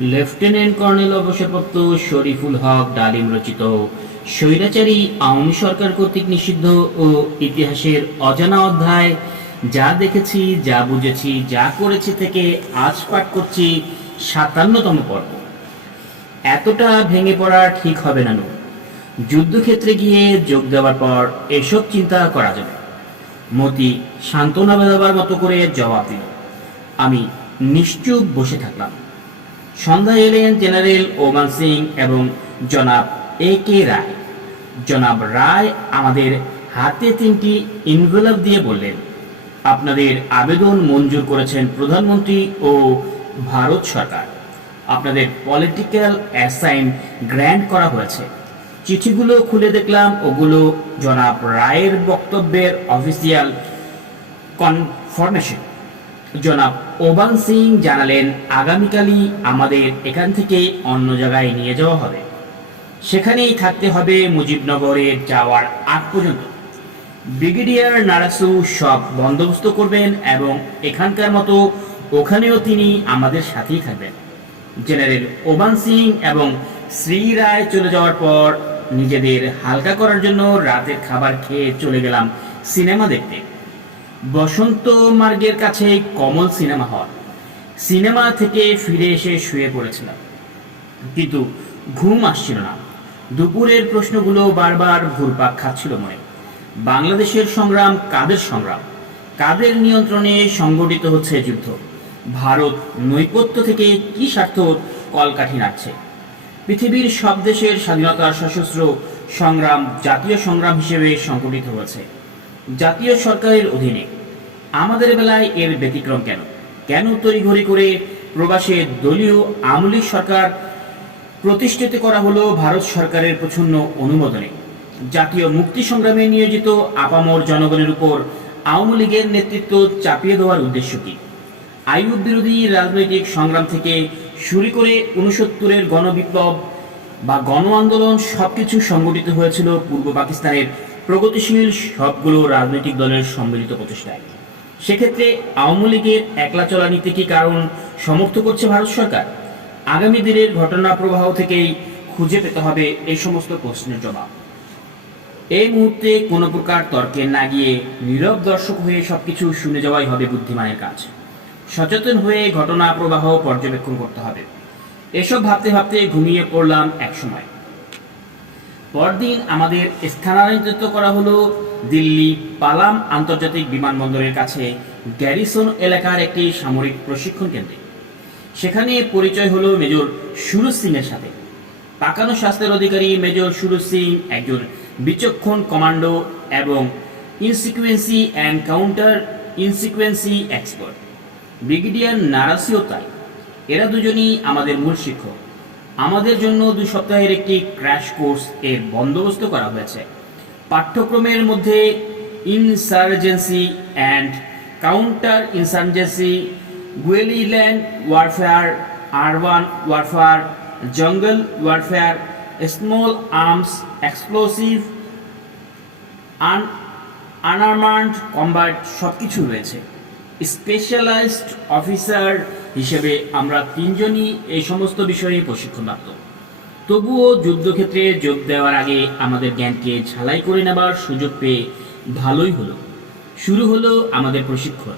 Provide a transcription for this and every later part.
Lieutenant colonel অবসরপ্রাপ্ত শরীফুল হক ডালিম রচিত স্বৈরাচারী আওয়ামী সরকার কর্তৃক নিষিদ্ধ ও ইতিহাসের অজানা অধ্যায়, যা দেখেছি, যা বুঝেছি, যা করেছি থেকে আজ পাঠ করছি সাতান্নতম পর্ব। এতটা ভেঙে পড়া ঠিক হবে না যুদ্ধক্ষেত্রে গিয়ে যোগ দেওয়ার পর এসব চিন্তা করা যাবে। মতি সান্ত্বনা দেওয়ার মতো করে জবাব দিল। আমি নিশ্চুপ বসে থাকলাম। সন্ধ্যায় এলেন জেনারেল ওমান সিং এবং জনাব এ কে রায়। জনাব রায় আমাদের হাতে তিনটি ইনভেলপ দিয়ে বললেন, আপনাদের আবেদন মঞ্জুর করেছেন প্রধানমন্ত্রী ও ভারত সরকার। আপনাদের পলিটিক্যাল অ্যাসাইন গ্র্যান্ট করা হয়েছে। চিঠিগুলো খুলে দেখলাম, ওগুলো জনাব রায়ের বক্তব্যের অফিসিয়াল কনফরমেশন জনাব ওবান সিং জানালেন, আগামীকালই আমাদের এখান থেকে অন্য জায়গায় নিয়ে যাওয়া হবে। সেখানেই থাকতে হবে মুজিবনগরে যাওয়ার আগ পর্যন্ত। ব্রিগেডিয়ার নারাসু সব বন্দোবস্ত করবেন এবং এখানকার মতো ওখানেও তিনি আমাদের সাথেই থাকবেন। জেনারেল ওবান সিং এবং শ্রী রায় চলে যাওয়ার পর নিজেদের হালকা করার জন্য রাতের খাবার খেয়ে চলে গেলাম সিনেমা দেখতে। বসন্ত মার্গের কাছে কমল সিনেমা হল। সিনেমা থেকে ফিরে এসে শুয়ে পড়েছিলাম কিন্তু ঘুম আসছিল না। দুপুরের প্রশ্নগুলো বারবার ঘুরপাক খাচ্ছিল মনে। বাংলাদেশের সংগ্রাম কাদের সংগ্রাম? কাদের নিয়ন্ত্রণে সংগঠিত হচ্ছে যুদ্ধ? ভারত নৈপথ্য থেকে কি স্বার্থ কলকাঠি নাড়ছে? পৃথিবীর সব দেশের স্বাধীনতার সশস্ত্র সংগ্রাম জাতীয় সংগ্রাম হিসেবে সংগঠিত হয়েছে। জাতীয় সরকারের অধীনে। আমাদের বেলায় এর ব্যতিক্রম কেন? কেন তড়িঘড়ি করে প্রবাসে দলীয় আমলিক সরকার প্রতিষ্ঠিত করা হলো ভারত সরকারের প্রচ্ছন্ন অনুমোদনে? জাতীয় মুক্তি সংগ্রামে নিয়োজিত আপামর জনগণের উপর আওয়ামী লীগের নেতৃত্ব চাপিয়ে দেওয়ার উদ্দেশ্য কি? আইয়ুব বিরোধী রাজনৈতিক সংগ্রাম থেকে শুরু করে উনসত্তরের গণবিপ্লব বা গণ আন্দোলন সবকিছু সংগঠিত হয়েছিল পূর্ব পাকিস্তানের প্রগতিশীল সবগুলো রাজনৈতিক দলের সম্মিলিত প্রচেষ্টায়। সেক্ষেত্রে আওয়ামী লীগের একলা চলা নীতি কি কারণ সমর্থ করছে ভারত সরকার? আগামী দিনের ঘটনা প্রবাহ থেকেই খুঁজে পেতে হবে এই সমস্ত প্রশ্নের জবাব। এই মুহূর্তে কোনো প্রকার তর্কে না গিয়ে নীরব দর্শক হয়ে সবকিছু শুনে যাওয়াই হবে বুদ্ধিমানের কাজ। সচেতন হয়ে ঘটনা প্রবাহ পর্যবেক্ষণ করতে হবে। এসব ভাবতে ভাবতে ঘুমিয়ে পড়লাম এক সময় পরদিন আমাদের স্থানান্তরিত করা হলো দিল্লি পালাম আন্তর্জাতিক বিমানবন্দরের কাছে গ্যারিসন এলাকার একটি সামরিক প্রশিক্ষণ কেন্দ্রে। সেখানে পরিচয় হলো মেজর সুরজ সিং এর সাথে। পাকানো স্বাস্থ্যের অধিকারী মেজর সুরজ সিং একজন বিচক্ষণ কমান্ডো এবং insurgency and counter insurgency expert. Brigadier নারাসিও তাই। এরা দুজনই আমাদের মূল শিক্ষক। আমাদের জন্য দুই সপ্তাহের একটি ক্র্যাশ কোর্স এর বন্দোবস্ত করা হয়েছে। পাঠ্যক্রমের মধ্যে insurgency and counter insurgency guerrilla warfare urban warfare jungle warfare small arms explosive An unarmed combat সব কিছু রয়েছে। স্পেশালাইজড অফিসার হিসেবে আমরা তিনজনই এই সমস্ত বিষয়ে প্রশিক্ষণপ্রাপ্ত। তবুও যুদ্ধক্ষেত্রে যোগ দেওয়ার আগে আমাদের জ্ঞানকে ঝালাই করে নেবার সুযোগ পেয়ে ভালোই হলো। শুরু হলো আমাদের প্রশিক্ষণ।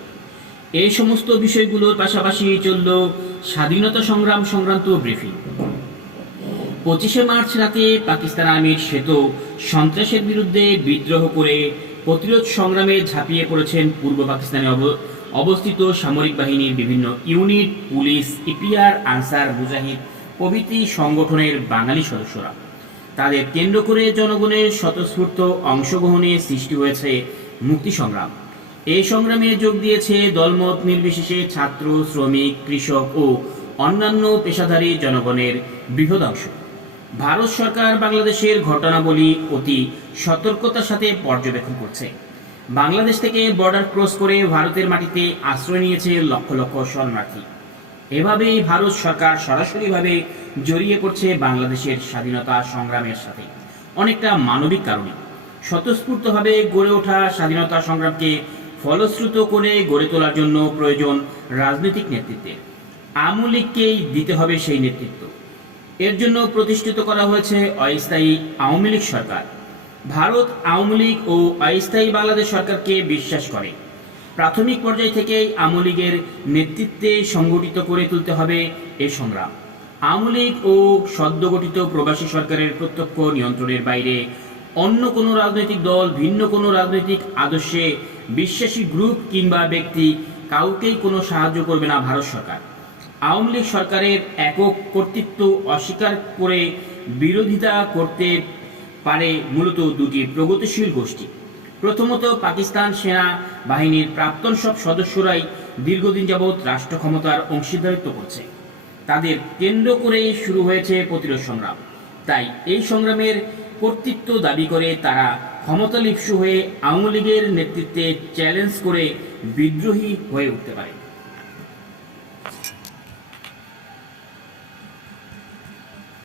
এই সমস্ত বিষয়গুলোর পাশাপাশি চলল স্বাধীনতা সংগ্রাম সংক্রান্ত ব্রিফিং। পঁচিশে মার্চ রাতে পাকিস্তান আর্মির শ্বেত সন্ত্রাসের বিরুদ্ধে বিদ্রোহ করে প্রতিরোধ সংগ্রামে ঝাঁপিয়ে পড়েছেন পূর্ব পাকিস্তানে অবস্থিত সামরিক বাহিনীর বিভিন্ন unit, police, EPR, Ansar, Mujahid প্রভৃতি সংগঠনের বাঙালি সদস্যরা। তাদের কেন্দ্র করে জনগণের স্বতঃস্ফূর্ত অংশগ্রহণে সৃষ্টি হয়েছে মুক্তি সংগ্রাম। এই সংগ্রামে যোগ দিয়েছে দলমত নির্বিশেষে ছাত্র, শ্রমিক, কৃষক ও অন্যান্য পেশাধারী জনগণের বৃহৎ অংশ। ভারত সরকার বাংলাদেশের ঘটনাবলী অতি সতর্কতার সাথে পর্যবেক্ষণ করছে। বাংলাদেশ থেকে বর্ডার ক্রস করে ভারতের মাটিতে আশ্রয় নিয়েছে লক্ষ লক্ষ শরণার্থী। এভাবেই ভারত সরকার সরাসরিভাবে জড়িয়ে পড়ছে বাংলাদেশের স্বাধীনতা সংগ্রামের সাথে। অনেকটা মানবিক কারণে। স্বতঃস্ফূর্তভাবে গড়ে ওঠা স্বাধীনতা সংগ্রামকে ফলশ্রুত করে গড়ে তোলার জন্য প্রয়োজন রাজনৈতিক নেতৃত্বের আওয়ামী লীগকেই দিতে হবে সেই নেতৃত্ব। এর জন্য প্রতিষ্ঠিত করা হয়েছে অস্থায়ী আওয়ামী লীগ সরকার। ভারত, আওয়ামী লীগ ও অস্থায়ী বাংলাদেশ সরকারকে বিশ্বাস করে। প্রাথমিক পর্যায় থেকেই আওয়ামী লীগের নেতৃত্বে সংগঠিত করে তুলতে হবে এ সংগ্রাম। আওয়ামী লীগ ও সদ্যগঠিত প্রবাসী সরকারের প্রত্যক্ষ নিয়ন্ত্রণের বাইরে অন্য কোনো রাজনৈতিক দল, ভিন্ন কোনো রাজনৈতিক আদর্শে বিশ্বাসী গ্রুপ কিংবা ব্যক্তি কাউকেই কোনো সাহায্য করবে না ভারত সরকার। আওয়ামী লীগ সরকারের একক কর্তৃত্ব অস্বীকার করে বিরোধিতা করতে পারে মূলত দুটি প্রগতিশীল গোষ্ঠী। প্রথমত পাকিস্তান সেনা বাহিনীর প্রাক্তন সব সদস্যরাই দীর্ঘদিন যাবৎ রাষ্ট্র ক্ষমতার অংশীদারিত্ব করছে। তাদের কেন্দ্র করেই শুরু হয়েছে প্রতিরোধ সংগ্রাম। তাই এই সংগ্রামের কর্তৃত্ব দাবি করে তারা ক্ষমতা লিপ্সু হয়ে আওয়ামী লীগের নেতৃত্বে চ্যালেঞ্জ করে বিদ্রোহী হয়ে উঠতে পারে।